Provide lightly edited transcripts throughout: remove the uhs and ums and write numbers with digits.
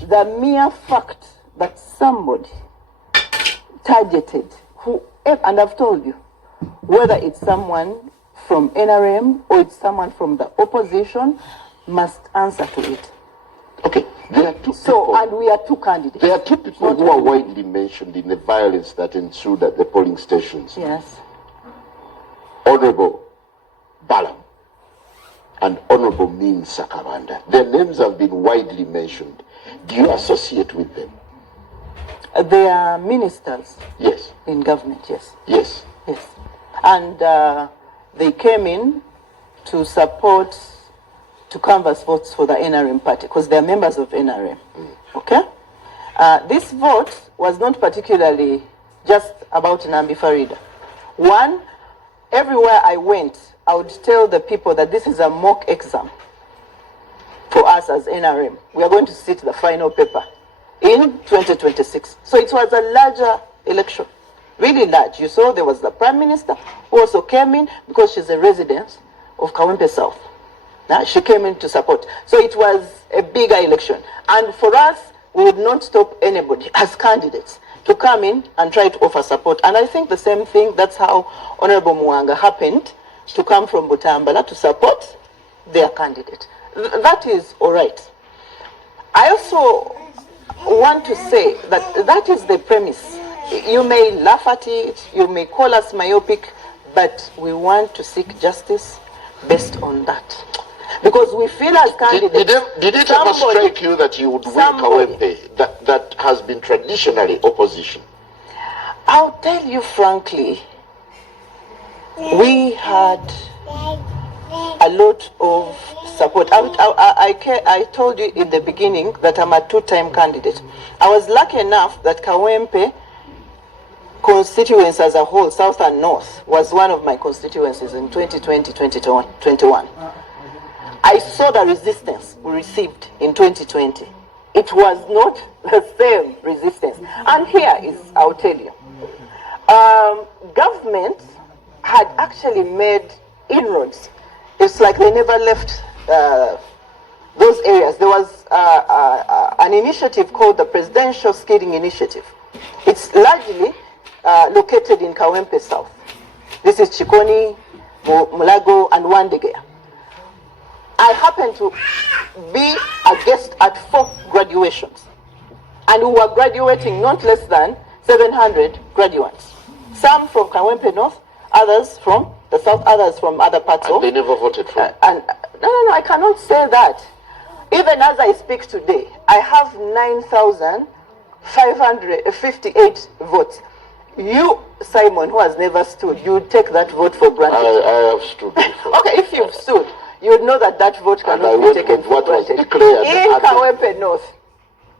The mere fact that somebody targeted, and I've told you, whether it's someone from NRM or it's someone from the opposition, must answer to it. Okay, there are two people. And we are two candidates. There are two people who are widely mentioned in the violence that ensued at the polling stations. Yes. Honorable Balam and Honorable Min Sakabanda. Their names have been widely mentioned. Do you associate with them? They are ministers. Yes. In government, yes. Yes. Yes. And they came in to support, to canvass votes for the NRM party, because they are members of NRM. Okay? This vote was not particularly just about Nambi Faridah. One, everywhere I went, I would tell the people that this is a mock exam for us as NRM. We are going to sit the final paper in 2026. So it was a larger election, really large. You saw there was the Prime Minister who also came in because she's a resident of Kawempe South. Now, she came in to support. So it was a bigger election. And for us, we would not stop anybody as candidates to come in and try to offer support. And I think the same thing, that's how Honorable Mwanga happened to come from Butambala to support their candidate. That is all right. I also want to say that that is the premise. You may laugh at it, you may call us myopic, but we want to seek justice based on that. Because we feel as candidates... Did it ever strike you that you would win Kawempe, that has been traditionally opposition? I'll tell you frankly, we had a lot of support. I told you in the beginning that I'm a two-time candidate. I was lucky enough that Kawempe constituents as a whole, South and North, was one of my constituencies in 2020-2021. I saw the resistance we received in 2020. It was not the same resistance. And here is, I'll tell you. Government had actually made inroads. It's like they never left those areas. There was an initiative called the Presidential Skidding Initiative. It's largely located in Kawempe South. This is Chikoni, Mulago, and Wandegea. I happened to be a guest at 4 graduations. And we were graduating not less than 700 graduates. Some from Kawempe North, others from the South, others from other parts of... They never voted for it. No, I cannot say that. Even as I speak today, I have 9,558 votes. You, Simon, who has never stood, you take that vote for granted. I have stood before. Okay, if you've stood, you would know that that vote cannot be taken for granted. In Kawempe North.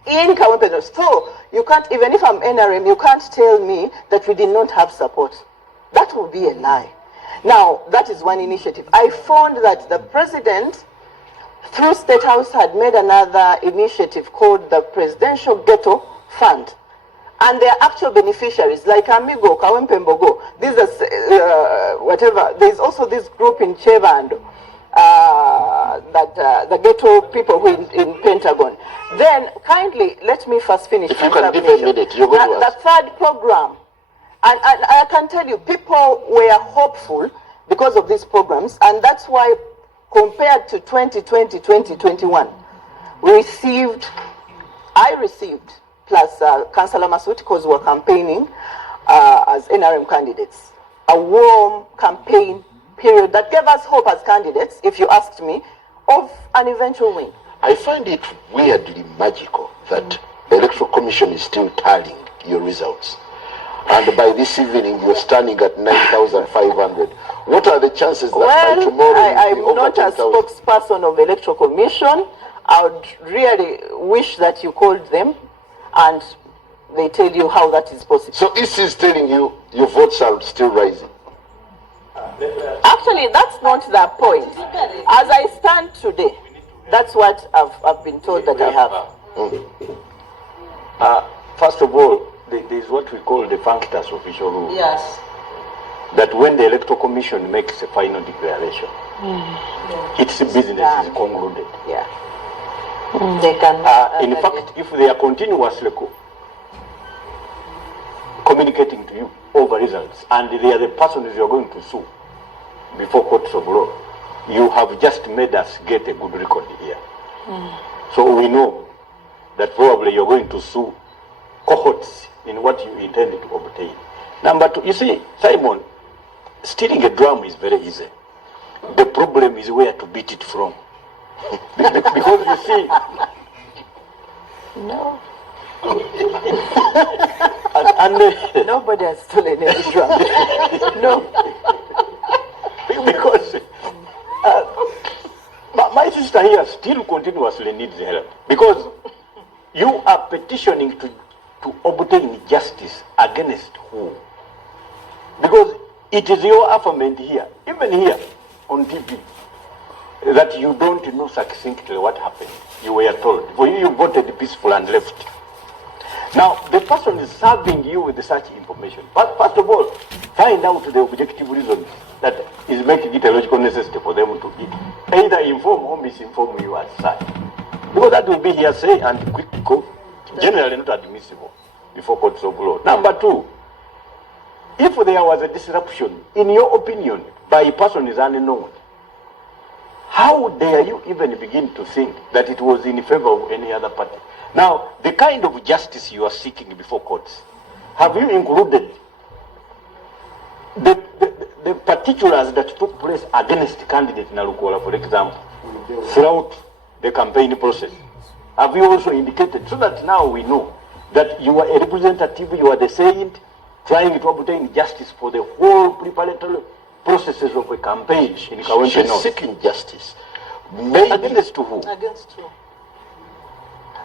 In Kawempe North. So, you can't, even if I'm NRM, you can't tell me that we did not have support. That would be a lie. Now, that is one initiative. I found that the president, through State House, had made another initiative called the Presidential Ghetto Fund. And they are actual beneficiaries, like Amigo, Kawempe Mbogo. These are, whatever. There's also this group in Chevando, the ghetto people who in Pentagon. Then, kindly, let me first finish. If you can give a minute, you're going to ask. The third program, and I can tell you, people were hopeful because of these programs, and that's why, compared to 2020, 2021, I received, plus Councillor Masut, because we were campaigning as NRM candidates, a warm campaign period that gave us hope as candidates, if you asked me, of an eventual win. I find it weirdly magical that the Electoral Commission is still tallying your results. And by this evening, you're standing at 9,500. What are the chances that by tomorrow I'm not a spokesperson of the Electoral Commission. I would really wish that you called them and they tell you how that is possible. So this is telling you your votes are still rising? Actually, that's not the point. As I stand today, that's what I've been told that I have. First of all, there is what we call the functus official rule. Yes. That when the Electoral Commission makes a final declaration, its business is concluded. Yeah. They can. In fact, if they are continuously communicating to you over results, and they are the persons you are going to sue before courts of law, you have just made us get a good record here. So we know that probably you're going to sue cohorts in what you intended to obtain. Number two, you see, Simon, stealing a drum is very easy. The problem is where to beat it from. Because you see... No. and nobody has stolen any drum. No. Because my sister here still continuously needs help. Because you are petitioning to obtain justice against who? Because it is your affirmation here, even here on TV, that you don't know succinctly what happened. You were told. For you voted peaceful and left. Now, the person is serving you with such information. But first of all, find out the objective reason that is making it a logical necessity for them to be either inform or misinform you as such. Because that will be hearsay and quick go, generally not admissible before courts of law. Number two, if there was a disruption, in your opinion, by a person is unknown, how dare you even begin to think that it was in favor of any other party? Now, the kind of justice you are seeking before courts, have you included the particulars that took place against candidate Nalukola, for example, throughout the campaign process? Have you also indicated, so that now we know that you are a representative, you are the saint, trying to obtain justice for the whole preparatory processes of a campaign in Kawente She's North? seeking justice. Maybe Against who? Against who?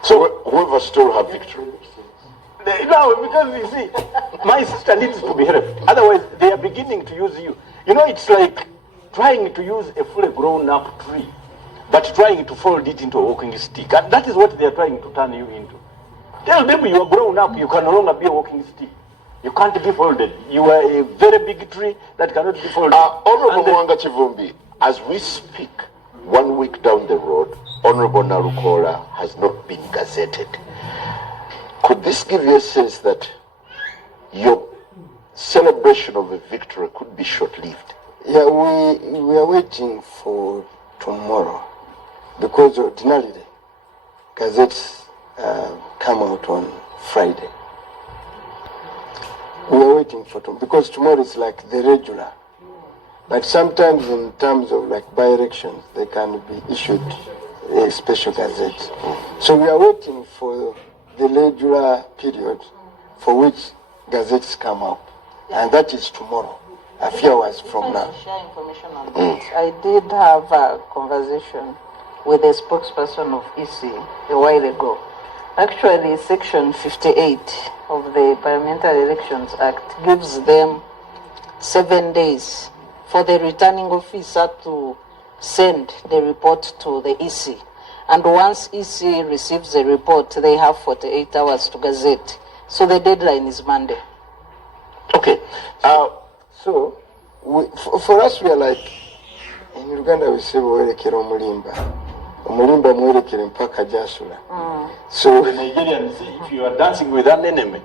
so whoever stole her victory. No, because you see, my sister needs to be helped. Otherwise, they are beginning to use you. You know, it's like trying to use a fully grown up tree, but trying to fold it into a walking stick. And that is what they are trying to turn you into. Tell them you are grown up, you can no longer be a walking stick. You can't be folded. You are a very big tree that cannot be folded. Honorable Mwanga Chivumbi, as we speak, 1 week down the road, Honorable Nalukola has not been gazetted. Could this give you a sense that your celebration of a victory could be short-lived? Yeah, we are waiting for tomorrow, because ordinarily gazettes come out on Friday. We are waiting for tomorrow, because tomorrow is like the regular. But sometimes in terms of like by-elections, they can be issued a special gazette. So we are waiting for the regular period for which gazettes come out. And that is tomorrow, a few hours from now. Share information on that. I did have a conversation with a spokesperson of EC a while ago. Actually, Section 58 of the Parliamentary Elections Act gives them 7 days for the returning officer to send the report to the EC. And once EC receives the report, they have 48 hours to gazette. So the deadline is Monday. Okay. So, for us, we are like, in Uganda we say, werekere omulimba. Omulimba mwerekere mpaka jasula. So, The Nigerians, if you are dancing with an enemy,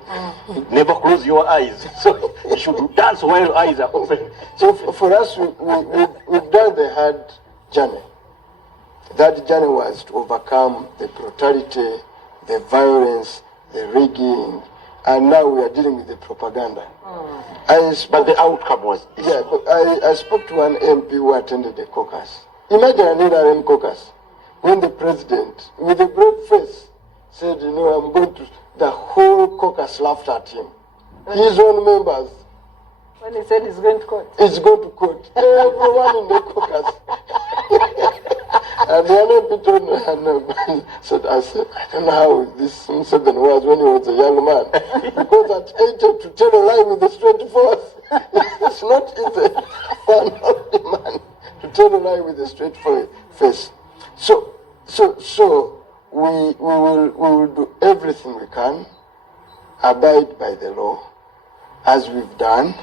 never close your eyes. So you should dance while eyes are open. so for us, we've done the hard journey. That journey was to overcome the brutality, the violence, the rigging, and now we are dealing with the propaganda. But the outcome was this. Yeah, but I spoke to one MP who attended the caucus. Imagine an NRM caucus when the president, with a brave face, said, you know, I'm going to, the whole caucus laughed at him. His own members, When he said he's going to court. he's going to court. Everyone in the caucus. And the other MP told me, I said, I don't know how this Museveni was when he was a young man. Because at 80 to tell a lie with a straight face, it's not easy for an old man to tell a lie with a straight face. So we will do everything we can, abide by the law, as we've done,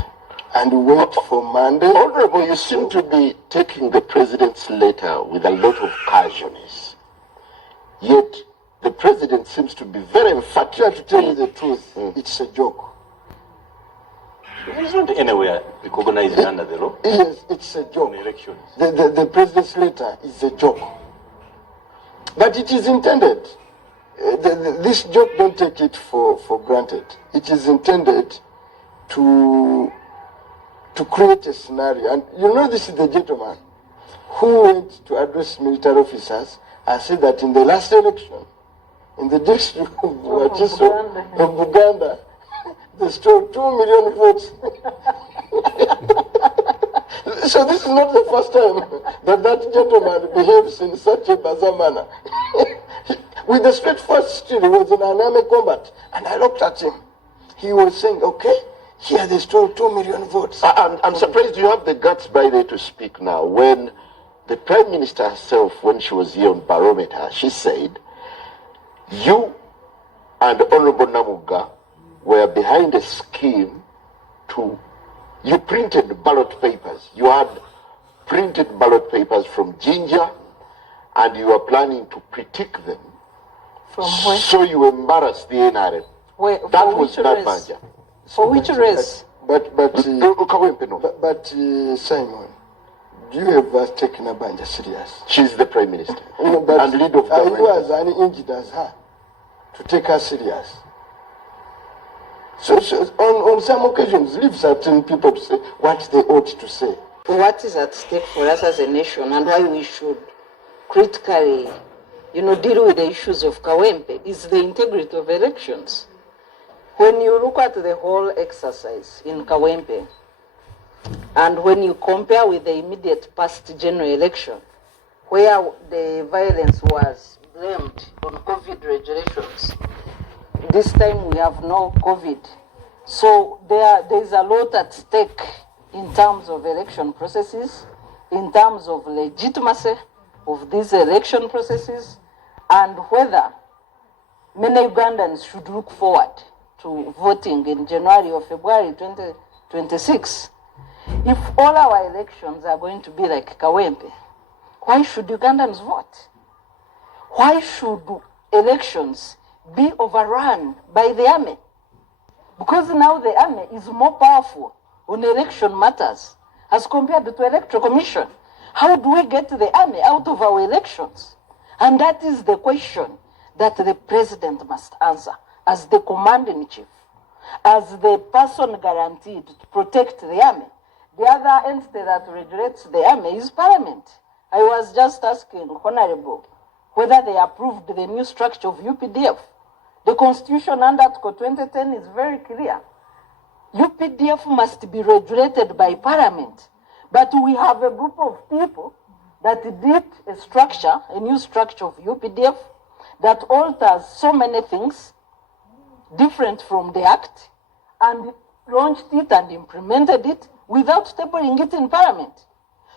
and wait for Monday. Honorable, you seem to be taking the president's letter with a lot of casualness. Yet the president seems to be very emphatic. To tell you the truth, it's a joke. It's not anywhere recognized under the law. Yes, it's a joke. On elections. The president's letter is a joke. But it is intended. This joke, don't take it for granted. It is intended to create a scenario. And you know, this is the gentleman who went to address military officers and said that in the last election, in the district of Buganda, they stole 2 million votes. So this is not the first time that gentleman behaves in such a bizarre manner. With the straight first still, he was in an army combat, and I looked at him. He was saying, okay, here they stole 2 million votes. I'm surprised you have the guts by there to speak now. When the Prime Minister herself, when she was here on Barometer, she said, you and Honorable Namuga were behind a scheme to, you printed ballot papers. You had printed ballot papers from Ginger, and you were planning to critique them. From where? So you embarrassed the NRM. That was that Banja. For which race? But Simon, do you ever take Nabanja serious? She's the Prime Minister. No, but and lead of are government. you as uninjured as her to take her serious? So on some occasions, leave certain people to say what they ought to say. What is at stake for us as a nation and why we should critically, deal with the issues of Kawempe is the integrity of elections. When you look at the whole exercise in Kawempe, and when you compare with the immediate past general election, where the violence was blamed on COVID regulations, this time we have no COVID. So there is a lot at stake in terms of election processes, in terms of legitimacy of these election processes, and whether many Ugandans should look forward to voting in January or February 2026. If all our elections are going to be like Kawempe, why should Ugandans vote? Why should elections be overrun by the army? Because now the army is more powerful on election matters as compared to electoral commission. How do we get the army out of our elections? And that is the question that the president must answer as the commander-in-chief, as the person guaranteed to protect the army. The other entity that regulates the army is Parliament. I was just asking Honorable whether they approved the new structure of UPDF. The Constitution under Article 2010 is very clear. UPDF must be regulated by Parliament. But we have a group of people that did a structure, a new structure of UPDF, that alters so many things different from the Act, and launched it and implemented it without tabling it in Parliament.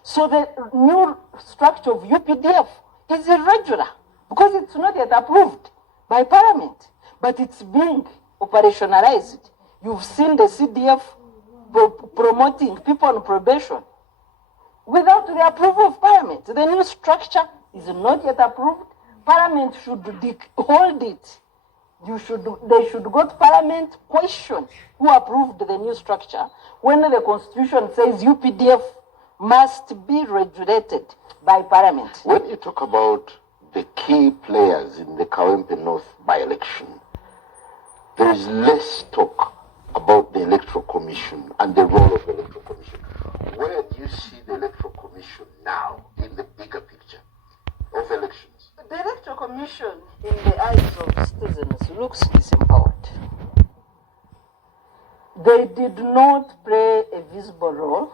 So the new structure of UPDF is irregular because it's not yet approved by Parliament, but it's being operationalized. You've seen the CDF promoting people on probation without the approval of Parliament. The new structure is not yet approved. Parliament should hold it. They should go to Parliament, question who approved the new structure when the Constitution says UPDF must be regulated by Parliament. When you talk about the key players in the Kawempe North by-election, there is less talk about the Electoral Commission and the role of the Electoral Commission. Where do you see the Electoral Commission now in the bigger picture of elections? The Electoral Commission, in the eyes of citizens, looks disempowered. They did not play a visible role,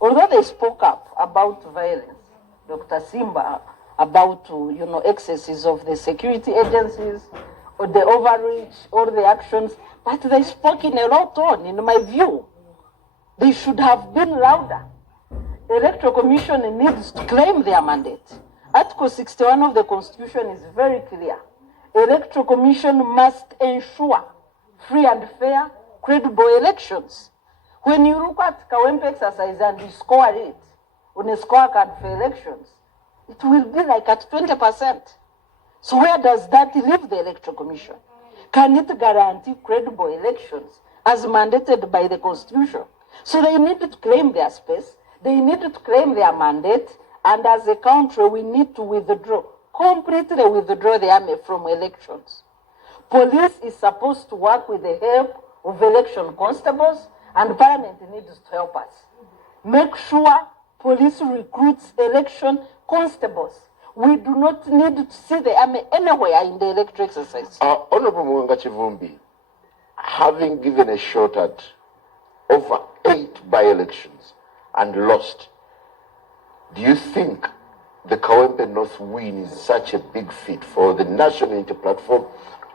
although they spoke up about violence. Dr. Simba, about excesses of the security agencies, or the overreach, or the actions, but they spoke in a low tone, in my view. They should have been louder. The Electoral Commission needs to claim their mandate. Article 61 of the Constitution is very clear. Electoral Commission must ensure free and fair, credible elections. When you look at Kawempe exercise and you score it on a scorecard for elections, it will be like at 20%. So where does that leave the Electoral Commission? Can it guarantee credible elections as mandated by the Constitution? So they need to claim their space, they need to claim their mandate, and as a country, we need to completely withdraw the army from elections. Police is supposed to work with the help of election constables, and Parliament needs to help us. Make sure police recruits election constables. We do not need to see the army anywhere in the electoral exercise. Honorable Mwanga Chivumbi, having given a shot at over 8 by-elections and lost, do you think the Kawempe North win is such a big feat for the National Unity Platform,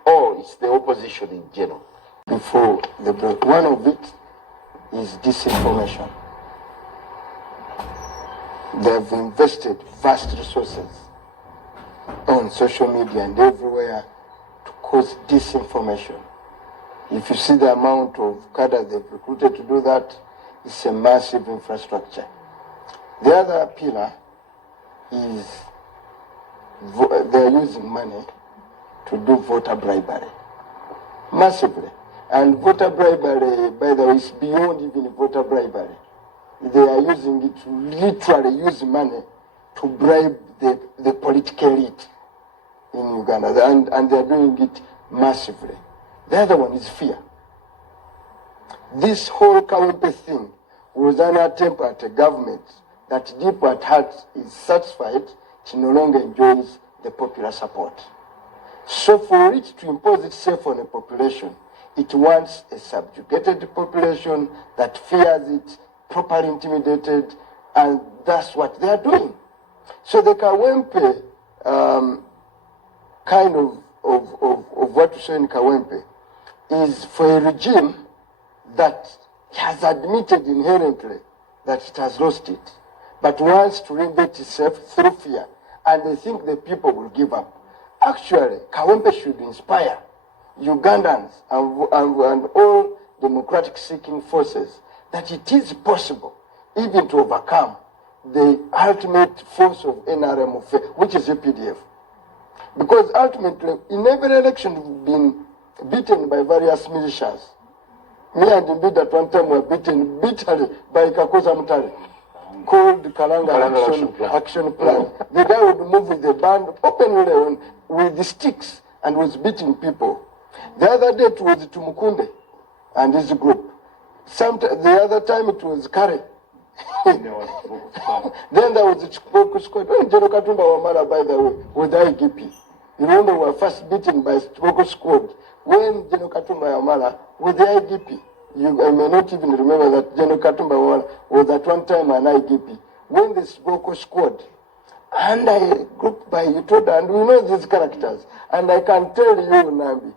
or it's the opposition in general? Before the break, one of it is disinformation. They have invested vast resources on social media and everywhere to cause disinformation. If you see the amount of cadre they've recruited to do that, it's a massive infrastructure. The other pillar is they're using money to do voter bribery, massively. And voter bribery, by the way, is beyond even voter bribery. They are using it to literally use money to bribe the political elite in Uganda, and they're doing it massively. The other one is fear. This whole Kawempe thing was an attempt at a government that deep at heart is satisfied it no longer enjoys the popular support. So for it to impose itself on a population, it wants a subjugated population that fears it, properly intimidated, and that's what they are doing. So the Kawempe kind of what we say in Kawempe is for a regime that has admitted inherently that it has lost it, but wants to reinvent itself through fear, and they think the people will give up. Actually, Kawempe should inspire Ugandans and all democratic-seeking forces that it is possible even to overcome the ultimate force of NRM, which is UPDF. Because ultimately, in every election, we've been beaten by various militias. Me and Mbid at one time were beaten bitterly by Kakoza Mutare, called Kalanga Action Plan. The guy would move with the band openly with the sticks and was beating people. The other day it was Tumukunde and his group. The other time it was Kare. Then there was the Chipoko squad. When General Katumba Wamala, by the way, with IGP. You remember we were first beaten by Chipoko squad when General Katumba Wamala with the IGP. I may not even remember that General Katumba Wamala was at one time an IGP. When the Chipoko squad, and I grouped by Utoda, and we know these characters, and I can tell you, Nambi,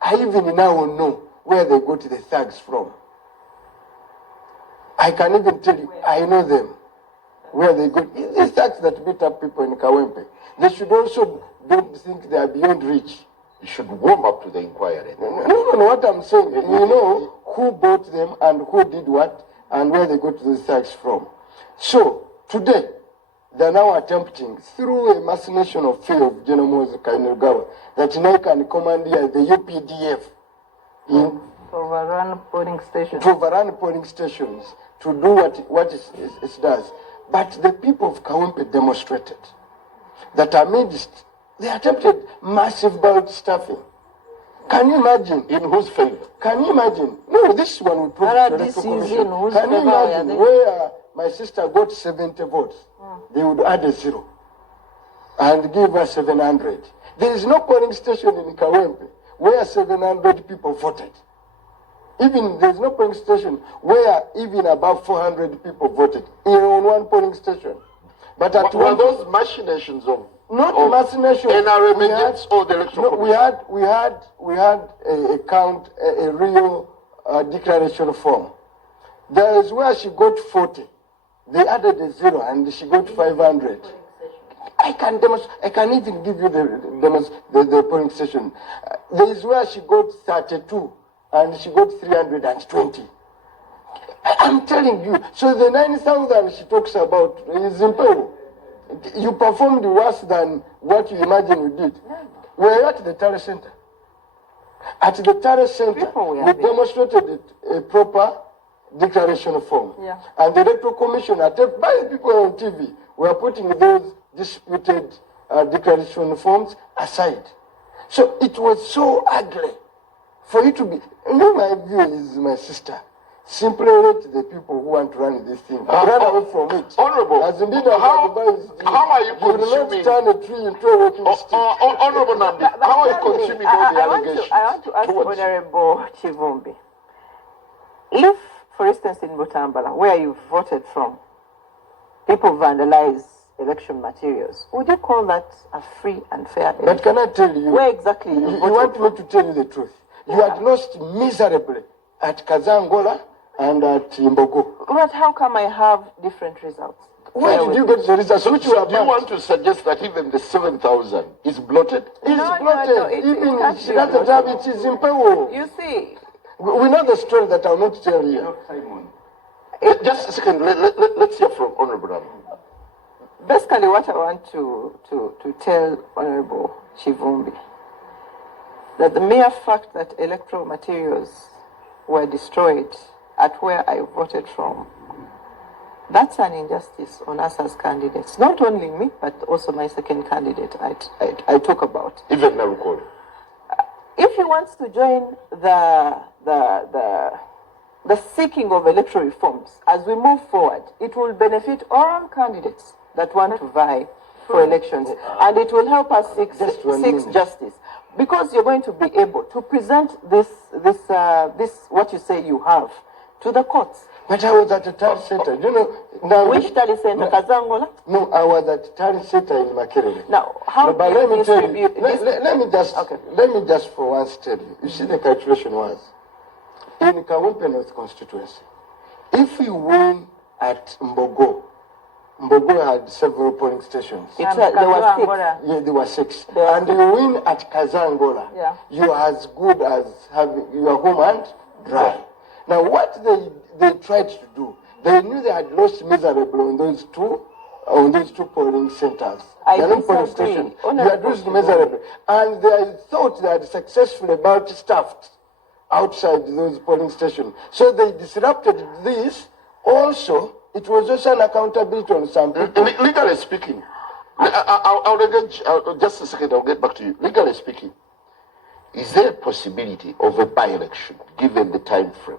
I even now know where they got the thugs from. I can even tell you, I know them, where they got these thugs that beat up people in Kawempe. They should also don't think they are beyond reach. You should warm up to the inquiry. No, what I'm saying, you know who bought them and who did what and where they got those thugs from. So, today, they're now attempting, through a machination of fear of General Moses Kainerugaba, that now can commandeer the UPDF in Overrun polling stations. to overrun polling stations, to do what it does. But the people of Kawempe demonstrated that amidst, they attempted massive ballot stuffing. Can you imagine? In whose favor? Can you imagine? No, this one will prove the Electoral Commission. Can you imagine where my sister got 70 votes? They would add a 0 and give her 700. There is no polling station in Kawempe where 700 people voted. Even there is no polling station where even above 400 people voted on one polling station. But at were those machinations of machinations? NRM agents or the electoral commission? We had a real declaration form. There is where she got 40. They added a 0 and she got 500. I can even give you the polling station. There is where she got 32 and she got 320. I'm telling you. So the 9,000 she talks about is impossible. You performed worse than what you imagine you did. We're at the Tally Center. At the Tally Center, we demonstrated a proper declaration form. Yeah. And the Electoral Commission, by people on TV, were putting those disputed declaration forms aside. So it was so ugly for you to be. My view is, my sister, simply let the people who want to run this thing run away from it. Honorable, as indeed how are you consuming? You will not turn a tree into a walking stick. Honorable Nambi, how are you consuming all the allegations? I want to ask Honorable Chivumbi, if, for instance, in Butambala, where you voted from, people vandalize election materials, would you call that a free and fair election? But can I tell you? Where exactly you want me to tell you the truth? You had lost miserably at Kazangola and at Imbogo. But how come I have different results? Where did you get the results? So do you want to suggest that even the 7,000 is blotted? It's blotted. It doesn't have it is impossible. You see, we know the story that I will not tell you. Just a second. Let's hear from Honorable Nambi. basically what I want to tell Honorable Chivumbi, that the mere fact that electoral materials were destroyed at where I voted from, that's an injustice on us as candidates. Not only me, but also my second candidate I talk about. Even Narukoli. If he wants to join the seeking of electoral reforms as we move forward, it will benefit all candidates that want to vie for elections, and it will help us seek justice, because you're going to be able to present this what you say you have to the courts. But I was at the Tally Center. You know, now which Tally Center? Kazangola? No, I was at Tally Center in Makerere. Now, how but do let you me tell distribute you, this? let me just for once tell you. You see, the calculation was in Kawempe North constituency. If we win at Mbogo had several polling stations. There were 6. Yeah, there were 6. And you win at Kazangola. Yeah. You are as good as having your home and dry. Now, what they tried to do, they knew they had lost miserably on those two polling centers. I polling disagree. stations. They had lost miserably, and they thought they had successfully about staffed outside those polling stations. So they disrupted this. Also, it was also an accountability on some people. Legally speaking, I'll just a second. I'll get back to you. Legally speaking, is there a possibility of a by-election given the time frame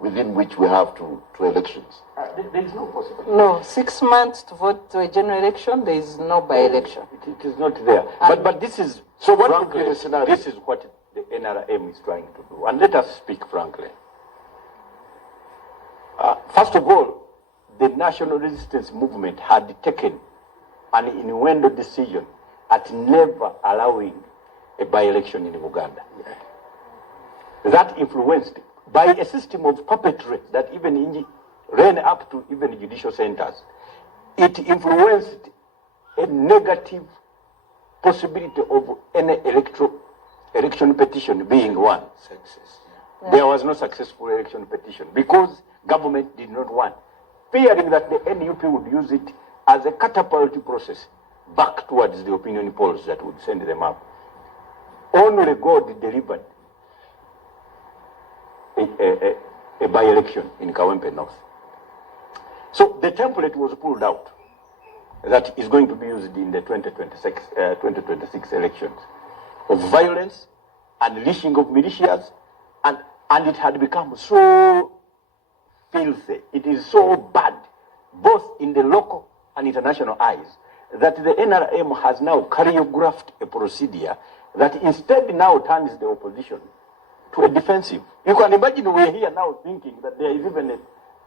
within which we have to elections? There is no possibility. No, 6 months to vote to a general election, there is no by-election. It is not there. But this is, so what would be the scenario? This is what the NRM is trying to do. And let us speak frankly. First of all, the national resistance movement had taken an innuendo decision at never allowing a by-election in Uganda. That influenced by a system of puppetry that even ran up to even judicial centers. It influenced a negative possibility of any election petition being won. There was no successful election petition because government did not want, fearing that the NUP would use it as a catapult process back towards the opinion polls that would send them up. Only God delivered a by-election in Kawempe North. So the template was pulled out that is going to be used in the 2026 elections of violence, unleashing of militias, and it had become so filthy, it is so bad, both in the local and international eyes, that the NRM has now choreographed a procedure that instead now turns the opposition to a defensive. You can imagine we're here now thinking that there is even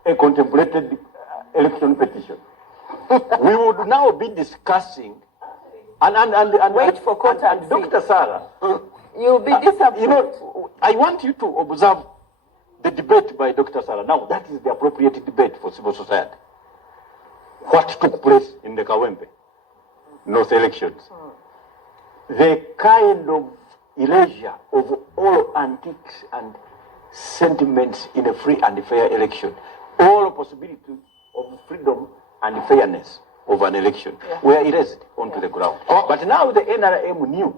a contemplated election petition. We would now be discussing and wait for court and Dr. Sarah. You'll be disappointed. You know, I want you to observe the debate by Dr. Sarah. Now, that is the appropriate debate for civil society. What took place in the Kawempe North elections. The kind of erasure of all antiques and sentiments in a free and fair election. All possibility of freedom and fairness of an election were erased onto the ground. But now the NRM knew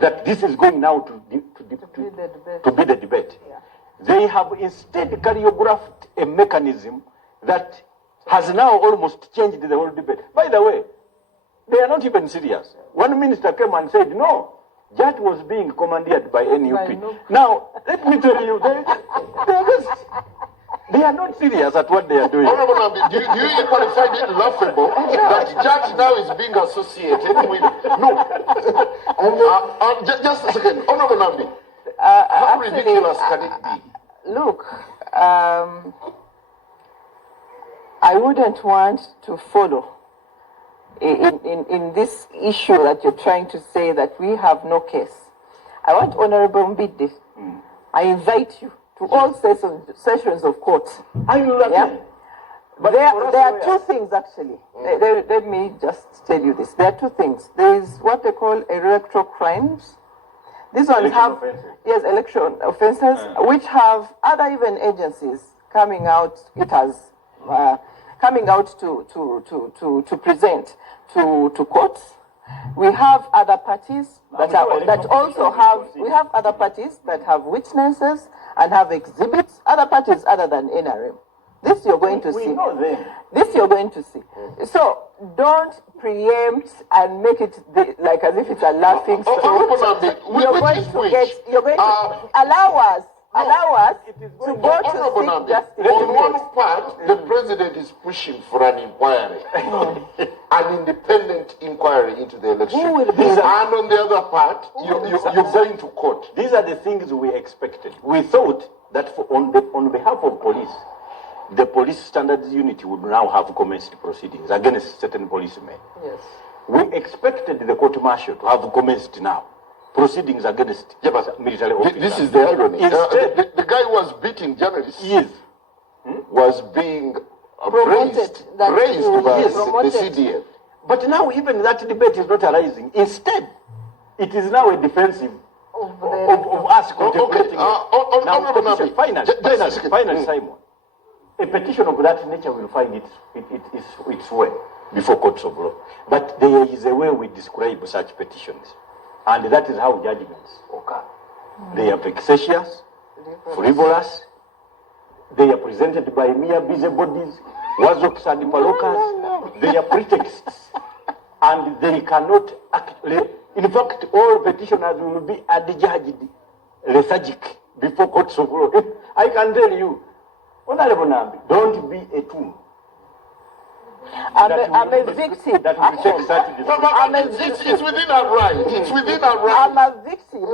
that this is going now to be the debate. Yeah. They have instead choreographed a mechanism that has now almost changed the whole debate. By the way, they are not even serious. One minister came and said, no, that was being commandeered by NUP. Now, let me tell you, they are not serious at what they are doing. Honorable Nambi, do you equally find it laughable that judge now is being associated with... No. Just a second. Honorable Nambi, how ridiculous can it be? Look, I wouldn't want to follow in this issue that you're trying to say that we have no case. I want Honorable Mbidi. I invite you to all sessions of court. I will attend. But there are two things actually. Let me just tell you this. There are two things. There is what they call electoral crimes. These ones have election offences, which have other even agencies coming out. It has coming out to present to courts. We have other parties that also have. We have other parties that have witnesses and have exhibits. Other parties other than NRM. This you're going to see. We know them. This you're going to see. So don't preempt and make it like as if it's a laughing stock. You're going to allow us to go to seek justice. On one part, the president is pushing for an inquiry, an independent inquiry into the election. Who will be and on the other part, you're going to court. These are the things we expected. We thought that on behalf of police, the police standards unit would now have commenced proceedings against certain policemen. Yes. We expected the court martial to have commenced now proceedings against military officers. This is the irony. Instead, the guy who was beating journalists was being praised by the CDF. But now even that debate is not arising. Instead, it is now a defensive of us contemplating. Finally, Simon, a petition of that nature will find its way before courts of law. But there is a way we describe such petitions. And that is how judgments occur. They are vexatious, frivolous, they are presented by mere busybodies, wazoks and palokas, they are pretexts, and they cannot actually, in fact, all petitioners will be adjudged lethargic before courts of law. I can tell you, Honorable Nambi, don't be a tomb. I'm a victim. That will take such It's within our right. It's within our right. I'm a victim.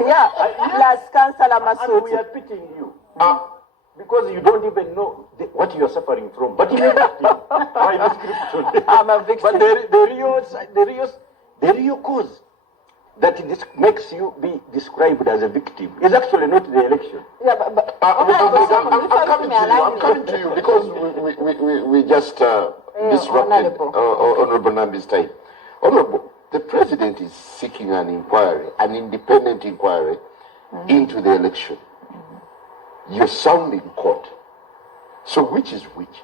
Yeah. Plus Councillor And we Masudi. are pitying you. Because you don't even know what you are suffering from. But you are a victim by description. I'm a victim. But the real cause that this makes you be described as a victim is actually not the election. Yeah, but I'm coming to you because we just disrupted Honorable Nambi's time. Honorable, the president is seeking an inquiry, an independent inquiry into the election. You're sounding court. So which is which?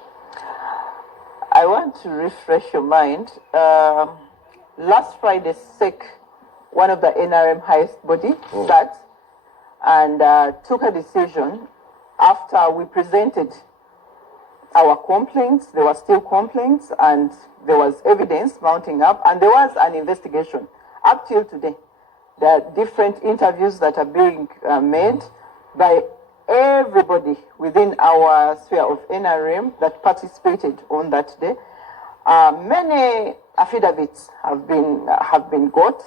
I want to refresh your mind. Last Friday, SEC, one of the NRM highest body, sat and took a decision after we presented our complaints. There were still complaints and there was evidence mounting up and there was an investigation up till today. There are different interviews that are being made by everybody within our sphere of NRM that participated on that day. Many affidavits have been got.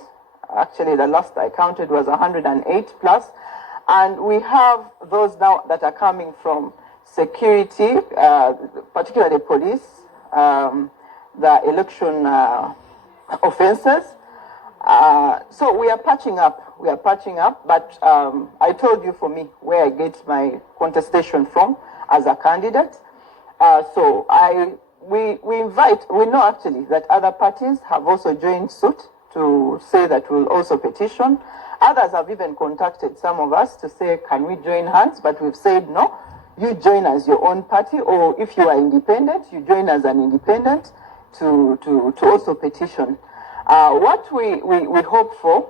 Actually, the last I counted was 108 plus. And we have those now that are coming from security, particularly police, the election offenses. So we are patching up. But I told you for me where I get my contestation from as a candidate. So we know actually that other parties have also joined suit to say that we'll also petition. Others have even contacted some of us to say, can we join hands? But we've said, no, you join as your own party, or if you are independent, you join as an independent to also petition. What we hope for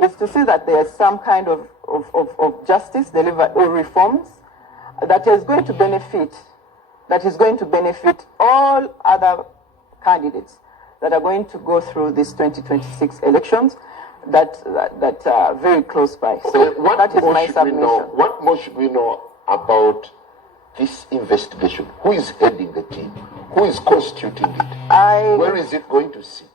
is to see that there's some kind of justice delivered or reforms that is going to benefit all other candidates that are going to go through these 2026 elections that are very close by. So Okay, that is my submission. What more should we know about this investigation? Who is heading the team? Who is constituting it? Where is it going to sit?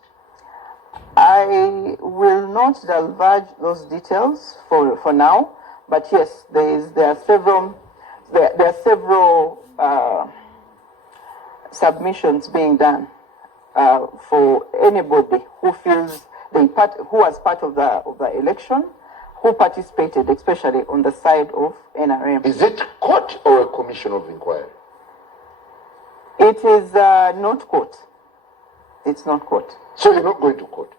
I will not divulge those details for now, but yes, there are several submissions being done for anybody who feels who was part of the election, who participated, especially on the side of NRM. Is it court or a commission of inquiry? It is not court. It's not court. So you're not going to court?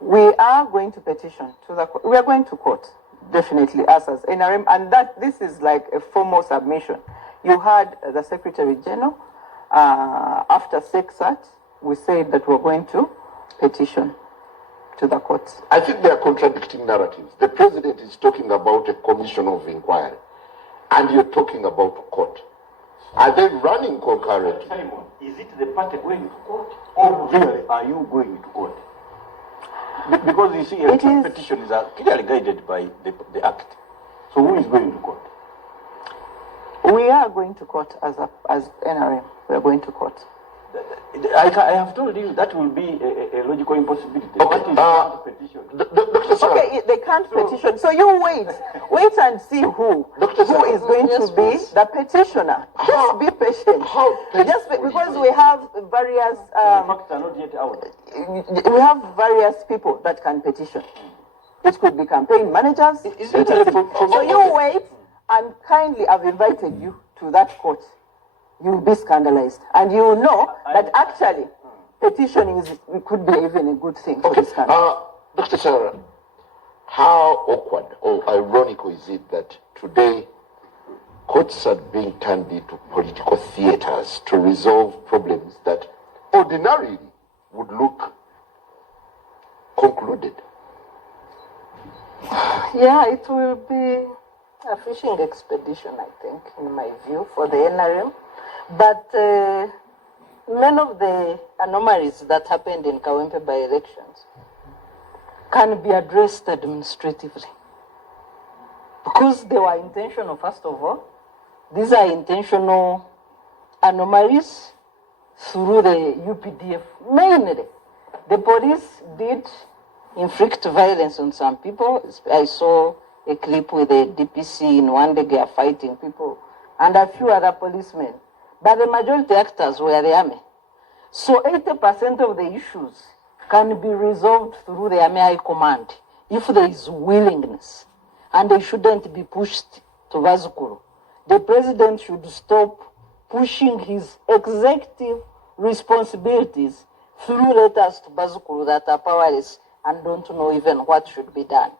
We are going to petition to the court. We are going to court, definitely, us as NRM, and this is like a formal submission. You had the Secretary General, after SECSAT, we said that we're going to petition to the courts. I think they are contradicting narratives. The president is talking about a commission of inquiry, and you're talking about court. Are they running concurrently? Simon, is it the party going to court, or really are you going to court? Because you see, election petitions are clearly guided by the Act. So who is going to court? We are going to court as NRM. We are going to court. I have told you that will be a logical impossibility. Okay, petition? Dr. Sarah. Okay, they can't petition. So you wait and see who is going to be the petitioner. Just be patient. Because we have various. Facts are not yet out. We have various people that can petition. It could be campaign managers. So you wait, and kindly, I've invited you to that court. You'll be scandalized, and you will know that actually petitioning could be even a good thing for this country. Dr. Sarah, how awkward or ironical is it that today courts are being turned into political theaters to resolve problems that ordinarily would look concluded? Yeah, it will be a fishing expedition, I think, in my view, for the NRM. But many of the anomalies that happened in Kawempe by-elections can be addressed administratively. Because they were intentional, first of all. These are intentional anomalies through the UPDF. Mainly, the police did inflict violence on some people. I saw a clip with the DPC in Wandegea fighting people and a few other policemen. But the majority actors were the army. So 80% of the issues can be resolved through the Army High Command if there is willingness. And they shouldn't be pushed to Vazukuru. The president should stop pushing his executive responsibilities through letters to Vazukuru that are powerless and don't know even what should be done.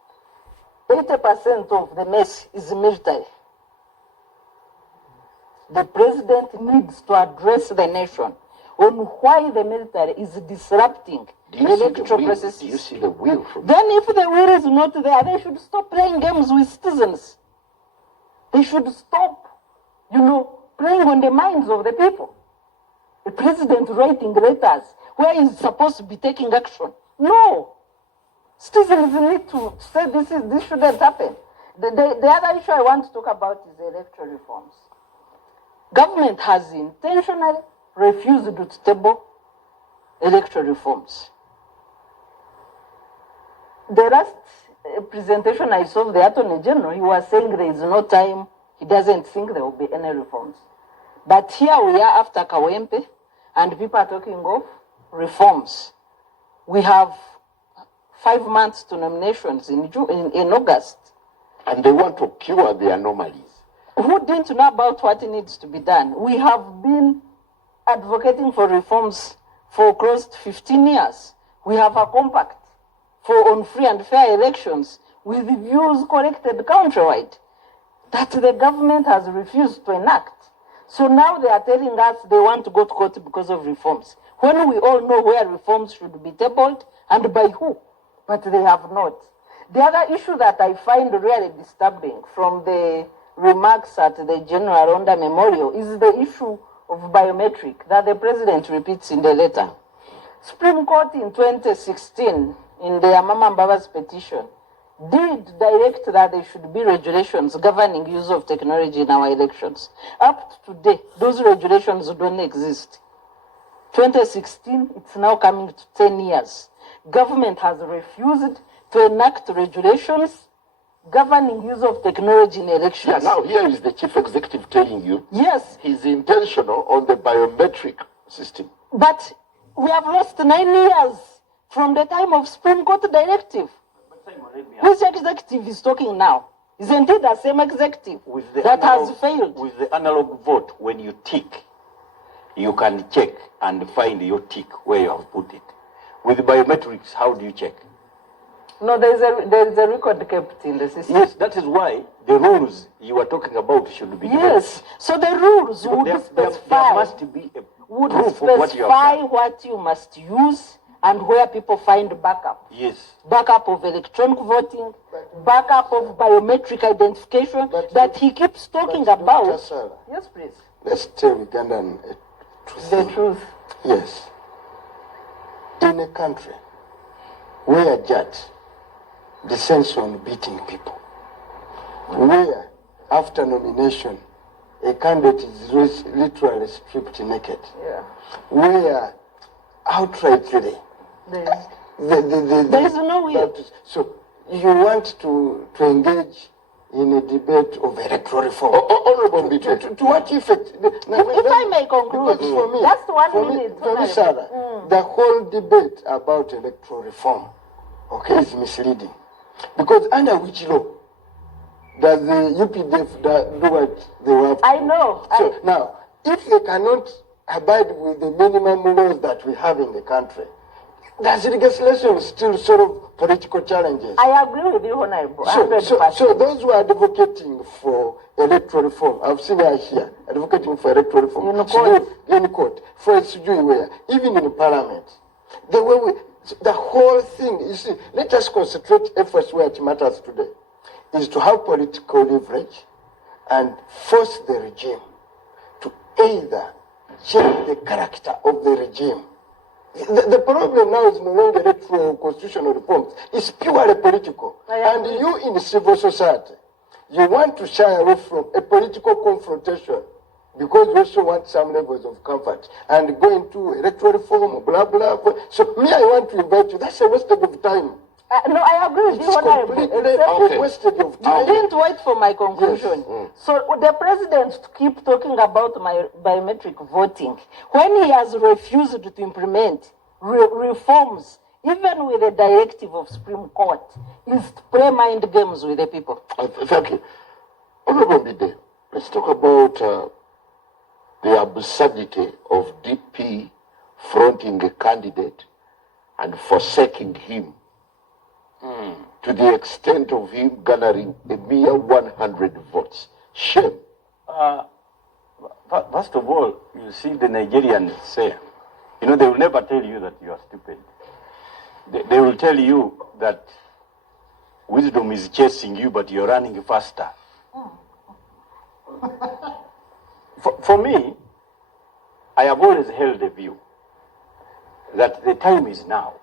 80% of the mess is military. The president needs to address the nation on why the military is disrupting electoral processes. Do you see the will from Then if the will is not there, they should stop playing games with citizens. They should stop, playing on the minds of the people. The president writing letters where he's supposed to be taking action. No. Citizens need to say this shouldn't happen. The other issue I want to talk about is the electoral reforms. Government has intentionally refused to table electoral reforms. The last presentation I saw of the Attorney General, he was saying there is no time, he doesn't think there will be any reforms. But here we are after Kawempe, and people are talking of reforms. We have 5 months to nominations in August. And they want to cure the anomalies. Who didn't know about what needs to be done? We have been advocating for reforms for close to 15 years. We have a compact on free and fair elections with views collected countrywide that the government has refused to enact. So now they are telling us they want to go to court because of reforms. when we all know where reforms should be tabled and by who, but they have not. The other issue that I find really disturbing from the remarks at the General Ronda Memorial is the issue of biometric that the president repeats in the letter. Supreme Court in 2016, in the Amama Mbaba's petition, did direct that there should be regulations governing use of technology in our elections. Up to today, those regulations don't exist. 2016, it's now coming to 10 years. Government has refused to enact regulations governing use of technology in elections. Yeah, now here is the chief executive telling you, yes, he's intentional on the biometric system. But we have lost 9 years from the time of Supreme Court directive. Which executive is talking now? Isn't it the same executive that has failed? With the analog vote, when you tick, you can check and find your tick where you have put it. With biometrics, how do you check? No, there is a record kept in the system. Yes, that is why the rules you are talking about should be yes. So the rules would specify. There must be a would proof of what you have specify done. what you must use and where people find backup. Yes. Backup of electronic voting, backup of biometric identification that he keeps talking about. Dr. Sarah, Yes, please. let's tell Ugandan truth. The truth. Yes. In a country where a judge descends on beating people, where after nomination a candidate is literally stripped naked, Yeah. where outrightly There is no way. So you want to engage in a debate of electoral reform. Honorable To what effect? If I may conclude, Because for me, just 1 for minute. For me, Sarah, the whole debate about electoral reform, okay, is misleading. Because under which law does the UPDF do what they have to I do? know. So now, if they cannot abide with the minimum laws that we have in the country, does legislation still solve political challenges? I agree with you, Honorable. So those who are advocating for electoral reform, I've seen her here advocating for electoral reform in court, for where even in parliament, the way the whole thing, you see, let us concentrate efforts where it matters today, is to have political leverage and force the regime to either change the character of the regime. The problem now is no longer electoral constitutional reforms. It's purely political. And you in civil society, you want to shy away from a political confrontation because you also want some levels of comfort and go into electoral reform, blah, blah, blah. So me, I want to invite you. That's a wastage of time. No, I agree with you, Honorable. Completely wastage of time. You didn't wait for my conclusion. Yes. So the president to keep talking about my biometric voting when he has refused to implement reforms, even with the directive of Supreme Court, is to play mind games with the people. Thank you. Honorable Bide, let's talk about the absurdity of DP fronting a candidate and forsaking him to the extent of him garnering a mere 100 votes. Shame. First of all, you see the Nigerians say, you know, they will never tell you that you are stupid. They will tell you that wisdom is chasing you, but you're running faster. For me, I have always held the view that the time is now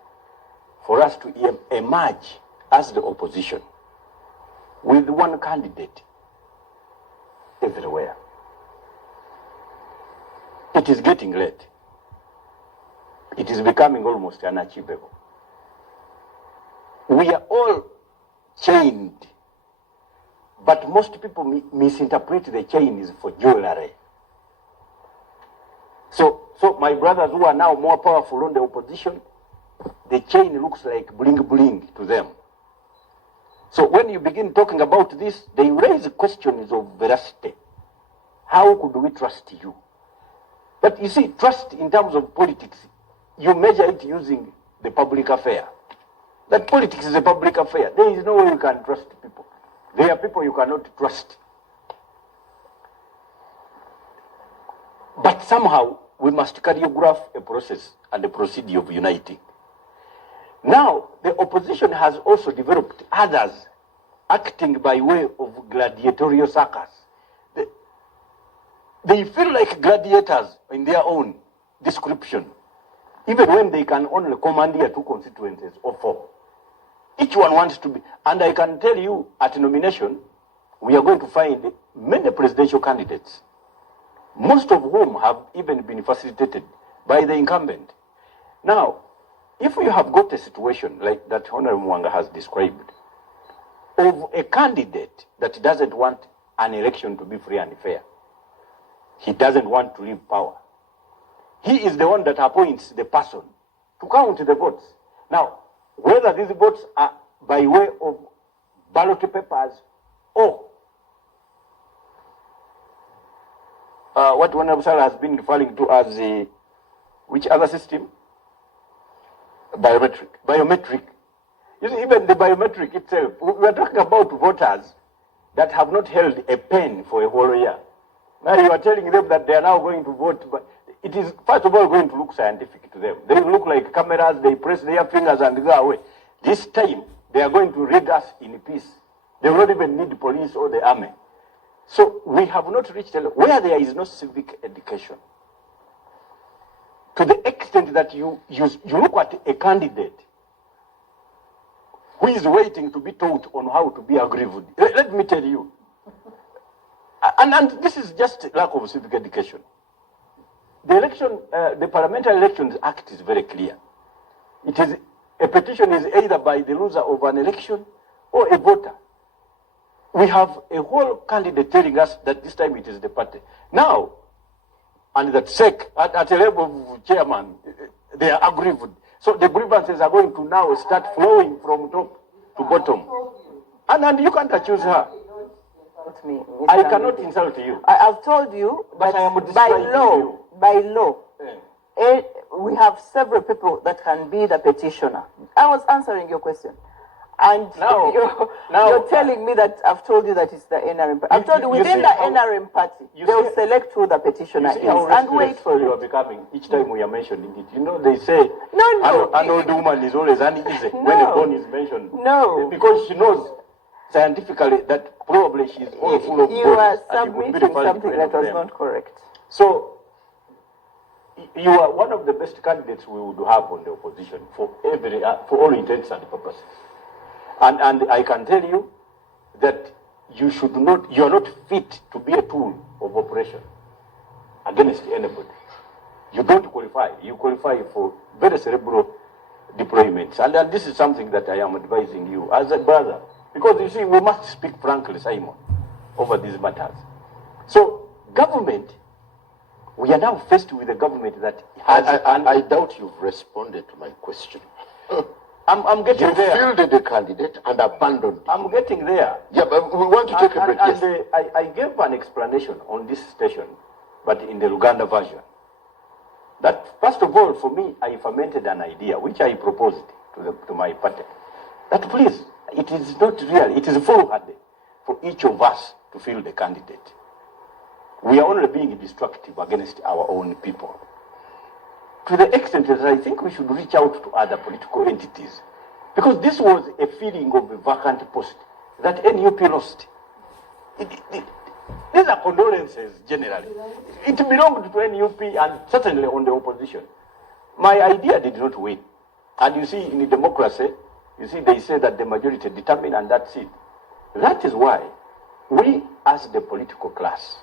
for us to emerge as the opposition with one candidate everywhere. It is getting late. It is becoming almost unachievable. We are all chained, but most people misinterpret the chain is for jewelry. So my brothers who are now more powerful on the opposition, the chain looks like bling bling to them. So when you begin talking about this, they raise questions of veracity. How could we trust you? But you see, trust in terms of politics, you measure it using the public affair. That politics is a public affair. There is no way you can trust people. There are people you cannot trust. But somehow, we must choreograph a process and a procedure of uniting. Now, the opposition has also developed others acting by way of gladiatorial circus. They feel like gladiators in their own description, even when they can only commandeer 2 constituencies or 4. Each one wants to be, and I can tell you at nomination, we are going to find many presidential candidates, most of whom have even been facilitated by the incumbent. Now, if you have got a situation like that Honorable Mwanga has described, of a candidate that doesn't want an election to be free and fair, he doesn't want to leave power. He is the one that appoints the person to count the votes. Now, whether these votes are by way of ballot papers or what Honorable Sala has been referring to as which other system? Biometric. Biometric. You see, even the biometric itself, we are talking about voters that have not held a pen for a whole year. Now you are telling them that they are now going to vote, but it is first of all going to look scientific to them. They will look like cameras, they press their fingers and go away. This time, they are going to rig us in peace. They will not even need the police or the army. So we have not reached a level where there is no civic education. To the extent that you look at a candidate who is waiting to be taught on how to be aggrieved. Let me tell you. And this is just lack of civic education. The election, the Parliamentary Elections Act is very clear. It is, a petition is either by the loser of an election or a voter. We have a whole candidate telling us that this time it is the party. Now, and that SEC, at a level of chairman, they are aggrieved. So the grievances are going to now start flowing from top to bottom. And you can't accuse her. Me, I cannot insult you. I've told you, but I am by law, we have several people that can be the petitioner. I was answering your question. And now you're telling me that I've told you that it's the NRM party. I've told you within the NRM party, they'll select who the petitioner is and wait for you it. are becoming, each time we are mentioning it. You know, they say an old woman is always uneasy when a bone is mentioned. No. Because she knows scientifically that probably she's all full of you are submitting something that was not correct. So, you are one of the best candidates we would have on the opposition for all intents and purposes. And I can tell you that you are not fit to be a tool of operation against anybody. You don't qualify. You qualify for very cerebral deployments. And this is something that I am advising you as a brother. Because you see, we must speak frankly, Simon, over these matters. So, government, we are now faced with a government that has... I doubt you've responded to my question. I'm getting there. You fielded a candidate and abandoned him. I'm getting there. Yeah, but we want to take a break. And I gave an explanation on this station, but in the Luganda version. That, first of all, for me, I fermented an idea, which I proposed to my party. That please, it is not real, it is foolhardy for each of us to field a candidate. We are only being destructive against our own people. To the extent that I think we should reach out to other political entities. Because this was a feeling of a vacant post that NUP lost. These are condolences generally. It belonged to NUP and certainly on the opposition. My idea did not win. And you see, in a democracy, you see, they say that the majority determine and that's it. That is why we, as the political class,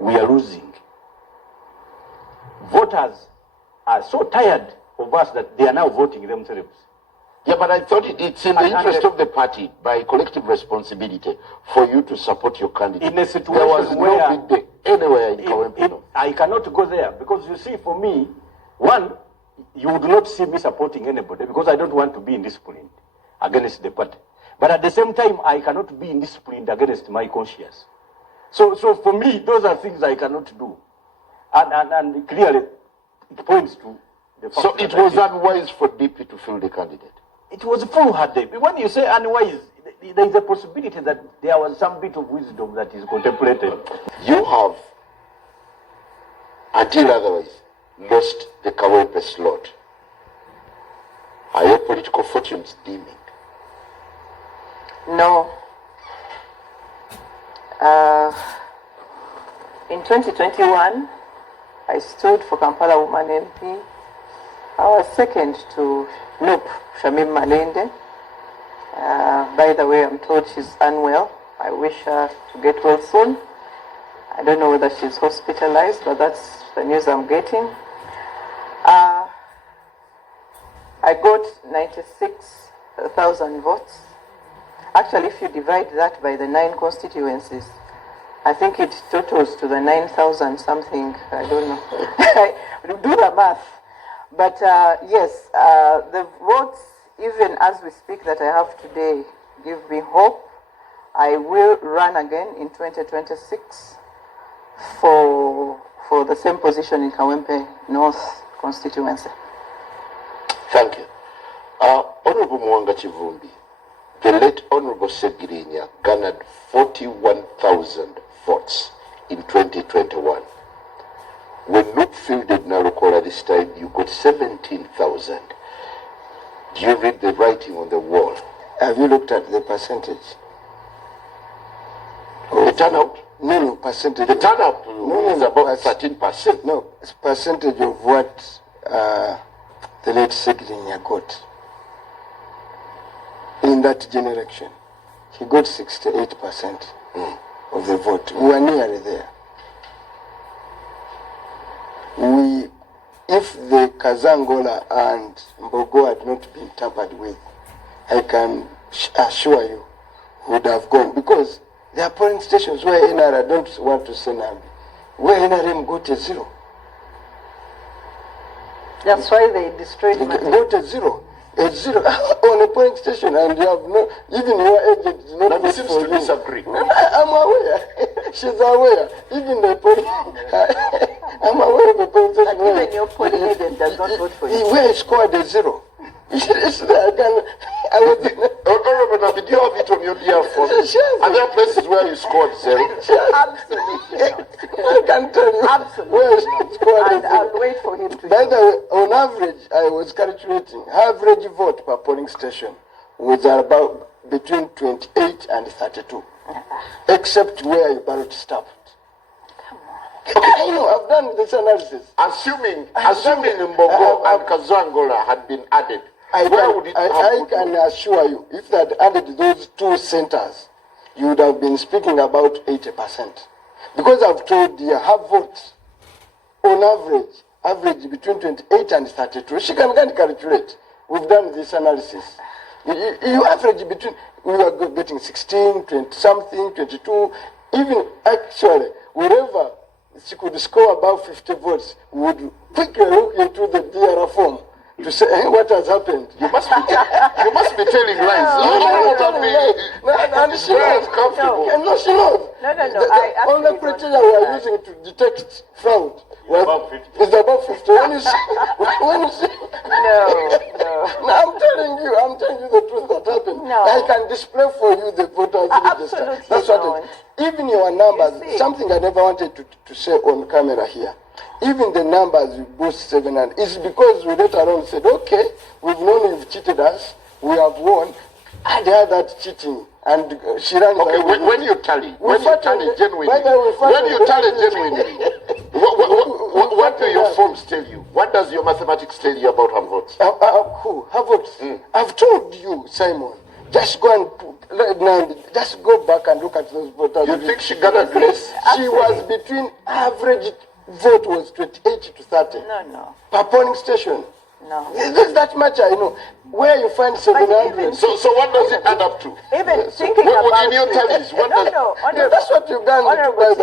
we are losing. Voters are so tired of us that they are now voting themselves. Yeah, but I thought it's in the interest of the party, by collective responsibility, for you to support your candidate. In a situation there was where no big day anywhere in Kawempe. I cannot go there because you see, for me, one, you would not see me supporting anybody because I don't want to be indisciplined against the party. But at the same time, I cannot be indisciplined against my conscience. So for me, those are things I cannot do. And clearly, it points to the fact so it was unwise for DP to field a candidate. It was foolhardy. When you say unwise, there is a possibility that there was some bit of wisdom that is contemplated. You have, until otherwise, lost the Kawepe slot, are your political fortunes dimming? No. In 2021, I stood for Kampala Woman MP. I was second to Noop Shamim Malinde. By the way, I'm told she's unwell. I wish her to get well soon. I don't know whether she's hospitalized, but that's the news I'm getting. I got 96,000 votes. Actually, if you divide that by the 9 constituencies, I think it totals to the 9,000 something. I don't know. Do the math. But yes, the votes, even as we speak, that I have today, give me hope. I will run again in 2026 for the same position in Kawempe North constituency. Thank you. Honorable Mwanga Chivumbi, the late Honorable Segirinya garnered 41,000 votes in 2021. When Noop fielded Narukola this time, you got 17,000. Do you read the writing on the wall? Have you looked at the percentage? The turnout? No, percentage. The turnout is about 13%. No, it's percentage of what the late Segirinya got in that generation. He got 68% of the vote. We were nearly there. If the Kazangola and Mbogo had not been tampered with, I can assure you, would have gone, because there are polling stations where NRA don't want to send Nambi, where NRM got a 0. That's why they destroyed my Got a 0. A 0 on a polling station, and you have no, even your agent is not Nambi seems to disagree. I'm aware. She's aware. Even the polling, I'm aware of the polling station. But even your polling agent does not vote for you. Where he scored a 0. It's there. I was Honorable Nambi, do you have it on your dear phone? Are there places where you scored 0? Absolutely not. I can tell you. Absolutely Where he not. scored a And I'll 0. wait for him to By show. the way, on average, I was calculating average vote per polling station was about between 28 and 32, except where your ballot stopped. I know, I've done this analysis. Assuming Mbogo and Kazangola had been added, where would it have I put can you? assure you, if they had added those 2 centers, you would have been speaking about 80%. Because I've told you, have votes on average between 28 and 32. She can calculate. We've done this analysis. You average between, we were getting 16, 20 something, 22, even actually, wherever she could score above 50 votes, we would quickly look into the DRA form to say, hey, what has happened? You must be telling lies. And she knows. Comfortable. No, she knows. No. The only criteria we are using to detect fraud is above 50. When you see, No, I'm telling you the truth that happened. No. I can display for you the voters register. Absolutely That's what not. even your numbers, You see. something I never wanted to say on camera here. Even the numbers you boost 700 is because we later on said, okay, we've known you've cheated us, we have won, and they had that cheating. And she ran Okay, when you tally genuinely, what do your forms tell you? What does your mathematics tell you about her votes? Who? Her votes? I've told you, Simon. Just go back and look at those voters. You think she got a less? She was between average vote was 28 to 30. No. Per polling station. No. There's that much I know. Where you find 700. So what does it add up to? Even thinking about in your tallies, what does... That's what you've done, by the way.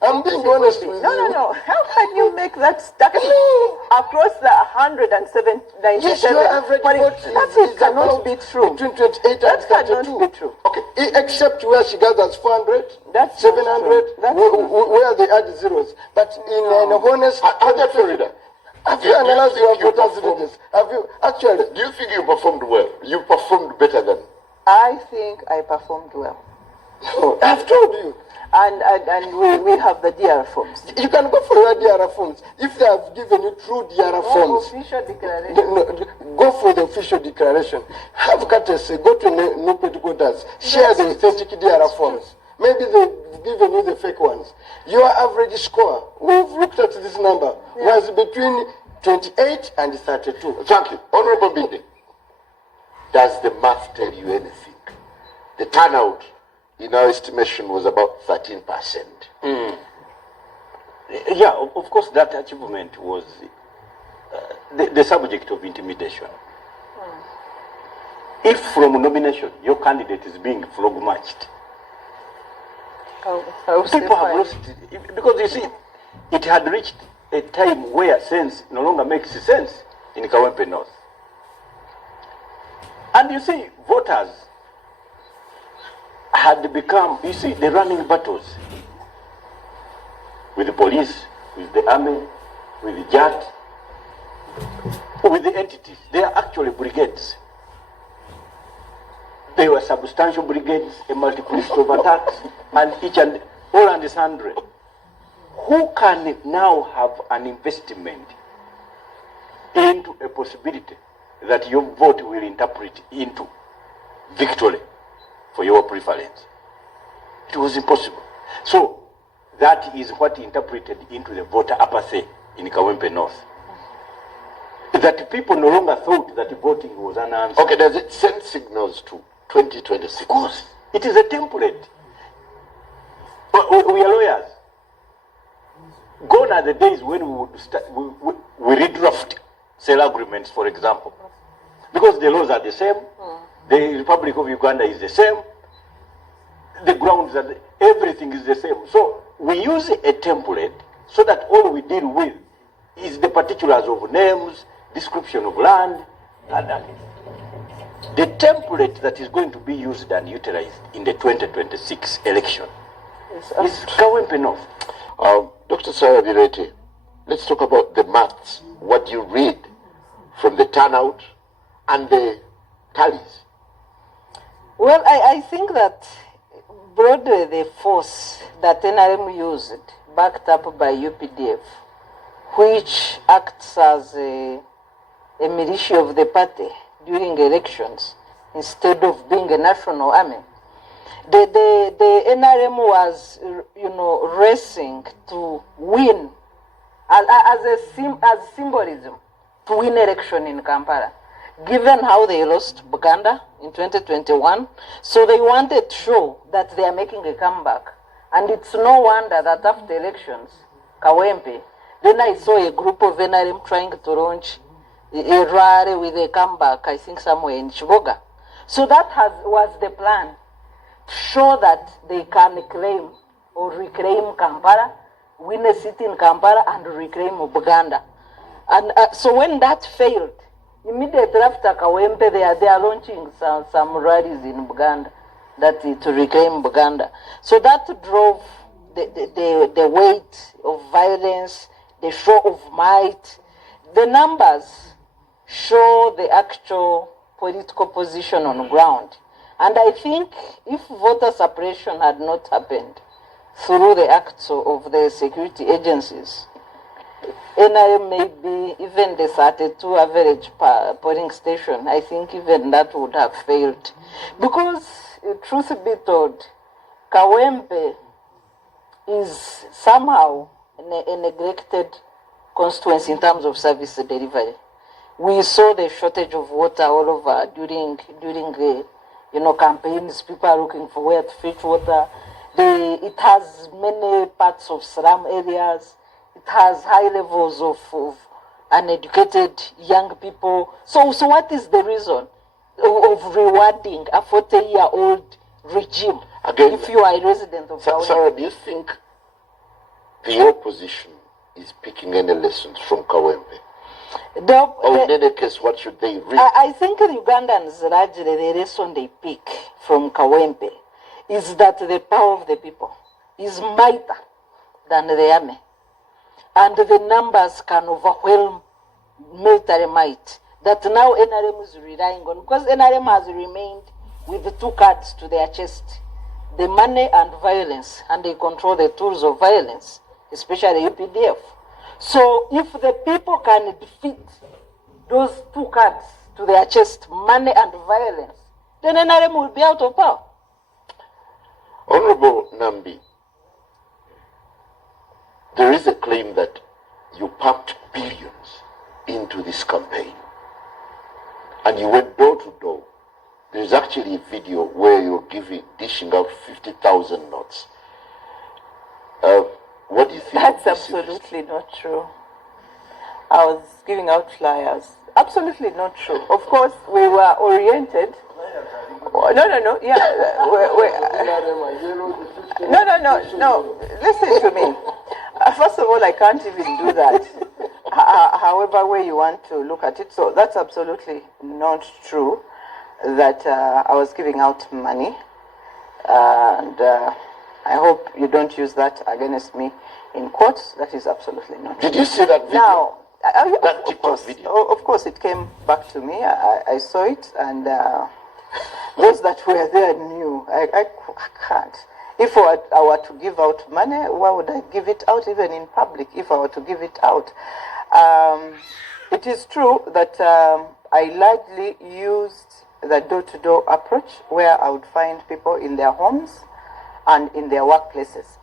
I'm being honest with you. No. How can you make that statistic across the 197? Yes, your average vote That cannot be true. Between 28 and That 32. cannot be true. Okay, except where she gathers 400, That's 700, not true. where they add zeros. But in an honest... Ajay Faridah, have you analyzed your think you voters' performed- register? Have you actually? do you think you performed well? You performed better than... I think I performed well. No, I've told you. And we have the DR forms. You can go for your DR forms. If they have given you true DR forms, Official declaration. go for the official declaration. Have courtesy, go to NUPED headquarters, share the authentic DR forms. Maybe they've given you the fake ones. Your average score, we've looked at this number, was between 28 and 32. Thank you. Honorable Bindi, does the math tell you anything? The turnout, in our estimation, was about 13%. Yeah, of course, that achievement was the subject of intimidation. If from nomination your candidate is being flog matched, people have lost it. Because you see, it had reached a time where sense no longer makes sense in Kawempe North. And you see, voters had become, you see, the running battles with the police, with the army, with the JAT, with the entities. They are actually brigades. They were substantial brigades, a multiplicity of attacks, and each and all and sundry. Who can now have an investment into a possibility that your vote will interpret into victory for your preference? It was impossible. So that is what interpreted into the voter apathy in Kawempe North. That people no longer thought that voting was an answer. Okay, does it send signals to 2026? Of course, it is a template. We are lawyers. Gone are the days when we would we redraft sale agreements, for example, because the laws are the same. The Republic of Uganda is the same. The grounds are everything is the same. So we use a template so that all we deal with is the particulars of names, description of land, and that. The template that is going to be used and utilized in the 2026 election is Kawempe North. Dr. Sarah Birete, let's talk about the maths. What you read from the turnout and the tallies. Well, I think that broadly the force that NRM used, backed up by UPDF, which acts as a militia of the party during elections instead of being a national army. The NRM was, racing to win as symbolism to win election in Kampala, given how they lost Buganda in 2021. So they wanted to show that they are making a comeback. And it's no wonder that after elections, Kawempe, then I saw a group of NRM trying to launch a rally with a comeback, I think somewhere in Chiboga. So that was the plan, to show that they can claim or reclaim Kampala, win a seat in Kampala and reclaim Buganda. And so when that failed, immediately after Kawempe, they are launching some rallies in Buganda to reclaim Buganda. So that drove the weight of violence, the show of might. The numbers show the actual political position on the ground. And I think if voter suppression had not happened through the acts of the security agencies, NRM maybe even the 32 average polling station, I think even that would have failed. Because, truth be told, Kawempe is somehow a neglected constituency in terms of service delivery. We saw the shortage of water all over during the campaigns. People are looking for where to fetch water. It has many parts of slum areas. It has high levels of uneducated young people. So what is the reason of rewarding a 40-year-old regime? Again, if you are a resident of Kawempe? Sarah, do you think the opposition is picking any lessons from Kawempe? Or in any case, what should they read? I think the Ugandans largely, the lesson they pick from Kawempe is that the power of the people is mightier than the army. And the numbers can overwhelm military might that now NRM is relying on. Because NRM has remained with the two cards to their chest. the money and violence, and they control the tools of violence, especially UPDF. So if the people can defeat those two cards to their chest, money and violence, then NRM will be out of power. Honorable Nambi, there is a claim that you pumped billions into this campaign and you went door to door. There is actually a video where you're dishing out 50,000 notes. What do you think? That's absolutely not true. I was giving out flyers. Absolutely not true. Of course, we were oriented. No. Yeah. No. Listen to me. First of all, I can't even do that. However way you want to look at it. So that's absolutely not true that I was giving out money. And I hope you don't use that against me in court. That is absolutely not true. Did you see that video? Now, that of video? Of course, it came back to me. I saw it, and those that were there knew. I can't. If I were to give out money, why would I give it out even in public if I were to give it out? It is true that I largely used the door-to-door approach where I would find people in their homes and in their workplaces.